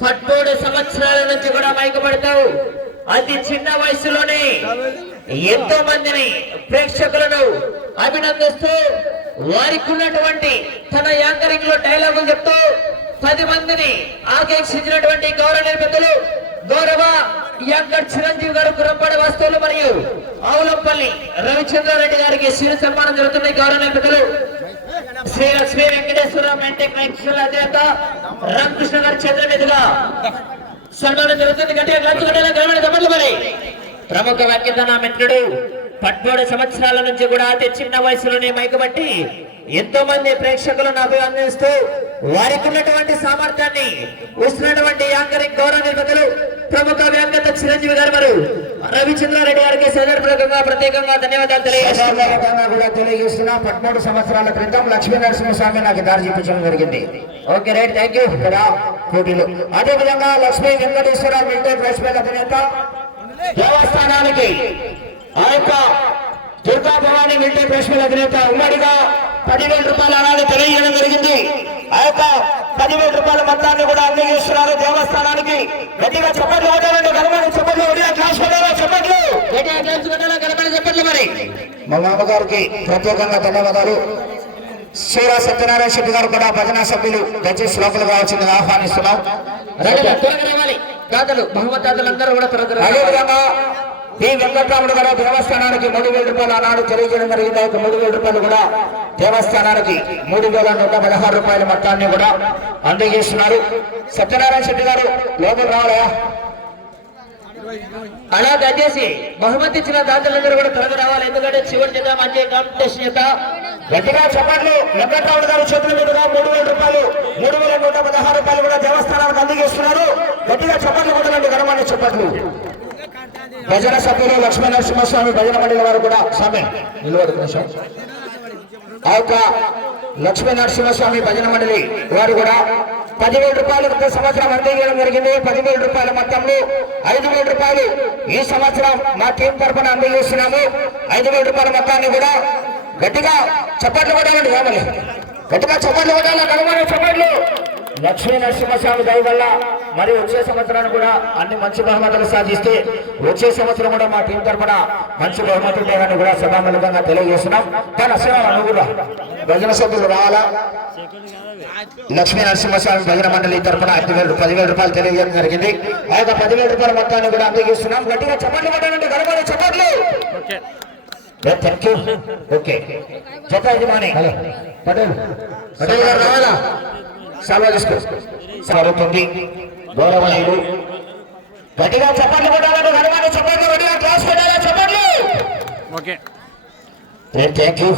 పట్టోడు సంవత్సరాల నుంచి కూడా మైకపడతావు. అతి చిన్న వయసులోనే ఎంతో మందిని ప్రేక్షకులను అభినందిస్తూ వారికి ఉన్నటువంటి తన యాంకరింగ్ లో డైలాగులు చెప్తూ 10 మందిని ఆకేక్షించినటువంటి గౌరవ నిర్మితులు గౌరవ యాంకర్ చిరంజీవి గారు గురంపాడి వస్తువులు మరియు ఆవులంపల్లి రవిచంద్రారెడ్డి గారికి సిరి సన్మానం జరుగుతున్నాయి. గౌరవ నిర్మితులు శ్రీ లక్ష్మీ వెంకటేశ్వర మెంటెక్ నైక్షల అధినేత రామకృష్ణ గారి చేతుల మీదుగా సన్మానం జరుగుతుంది. గట్టిగా గమనించబడి మరి ప్రముఖ వ్యాఖ్యాన మిత్రుడు 17 సంవత్సరాల నుంచి కూడా అతి చిన్న వయసులోనే మైకబట్టి ఎంతో మంది ప్రేక్షకులను అభినందిస్తూ వారికి ఉన్నటువంటి సామర్థ్యాన్ని వస్తున్నటువంటి యాంకరింగ్ గౌరవ నిర్మితులు ప్రముఖ వ్యాఖ్యాత చిరంజీవి గారు మరియు రవిచంద్రారెడ్డి గారికి సదర్భంగా ప్రత్యేకంగా ధన్యవాదాలు తెలియజేస్తున్నా. 13 సంవత్సరాల క్రితం లక్ష్మీ నరసింహస్వామి నాకు దారి చూపించడం జరిగింది. Okay right, thank you. ఇక్కడ పోటీలు అదేవిధంగా Lakshmi Venkateswara military press meet అధినేత దేవస్థానానికి ఆ యొక్క Durga Bhavani military press meet అధినేత ఉమ్మడిగా 10,000 రూపాయల అనాలు తెలియజేయడం జరిగింది. ఆ యొక్క 10,000 రూపాయల మొత్తాన్ని కూడా అందజేస్తున్నారు దేవస్థానానికి. గట్టిగా చెప్పట్లు కొట్టాలంటే గడపడి చెప్పట్లు క్లాస్ కొట్టాలా చెప్పట్లు గట్టిగా క్లాస్ కొట్టాలా గడపడి చెప్పట్లు. మరి మా మామగారికి ప్రత్యేకంగా ధన్యవాదాలు. శ్రీరా సత్యనారాయణ శెట్టి గారు కూడా భజనా సభ్యులు దయచేసి లోపల కావాల్సిందిగా ఆహ్వానిస్తున్నాం. అదేవిధంగా ఈ వెంకటరాముడు గారు దేవస్థానానికి 3,000 రూపాయలు ఆనాడు తెలియజేయడం జరిగింది. 3,000 రూపాయలు కూడా దేవస్థానానికి 3,116 రూపాయల మొత్తాన్ని కూడా అందజేస్తున్నారు. సత్యనారాయణ శెట్టి గారు లోపల రావాలయా? అలా దయచేసి బహుమతి ఇచ్చిన దాతలందరూ కూడా త్వరగా రావాలి. ఎందుకంటే చివరి చేత మంచి కాంపిటీషన్ చేత గట్టిగా చెప్పట్లు. వెంకటరాముడు గారు చేతుల మీదుగా 3,000 రూపాయలు 3,116 రూపాయలు కూడా దేవస్థానానికి అందజేస్తున్నారు. గట్టిగా చెప్పట్లు కొట్టాలండి గణమాన్య చెప్పట్లు. భజన సభ్యులు లక్ష్మీ నరసింహస్వామి భజన మండలి వారు కూడా స్వామి నిలబడు నిమిషం. ఆ యొక్క లక్ష్మీ నరసింహస్వామి భజన మండలి వారు కూడా 10,000 రూపాయలు గత సంవత్సరం అందజేయడం జరిగింది. 10,000 రూపాయల మొత్తంలో 5,000 రూపాయలు ఈ సంవత్సరం మా టీం తరఫున అందజేస్తున్నాము. 5,000 రూపాయల మొత్తాన్ని కూడా గట్టిగా చప్పట్లు కొట్టాలండి. కావాలి గట్టిగా చప్పట్లు కొట్టాలి గణమాన్య చెప్పట్లు. లక్ష్మీ నరసింహస్వామి దయ వల్ల మరి వచ్చే సంవత్సరాన్ని కూడా అన్ని మంచి బహుమతులు సాధిస్తే వచ్చే సంవత్సరం కూడా మా టీం తరఫున మంచి బహుమతులు లేదని కూడా సభాముఖంగా తెలియజేస్తున్నాం. కానీ అసలు కూడా భజన సభ్యులు రావాలా? లక్ష్మీ నరసింహస్వామి భజన మండలి తరఫున 10,000 రూపాయలు తెలియజేయడం జరిగింది. ఆ యొక్క 10,000 రూపాయల మొత్తాన్ని కూడా అందజేస్తున్నాం. గట్టిగా చప్పట్లు కొట్టాలంటే గడపడి చప్పట్లు. Thank you. ఓకే జత యజమాని పటేల్ పటేల్ గారు రావాలా? సెలవు తీసుకో సాగుతుంది. గౌరవనీయులు గట్టిగా చప్పట్లు కొట్టాలని గడపడి చప్పట్లు గట్టిగా క్లాస్ పెట్టాలా చెప్పట్లు. Okay thank you.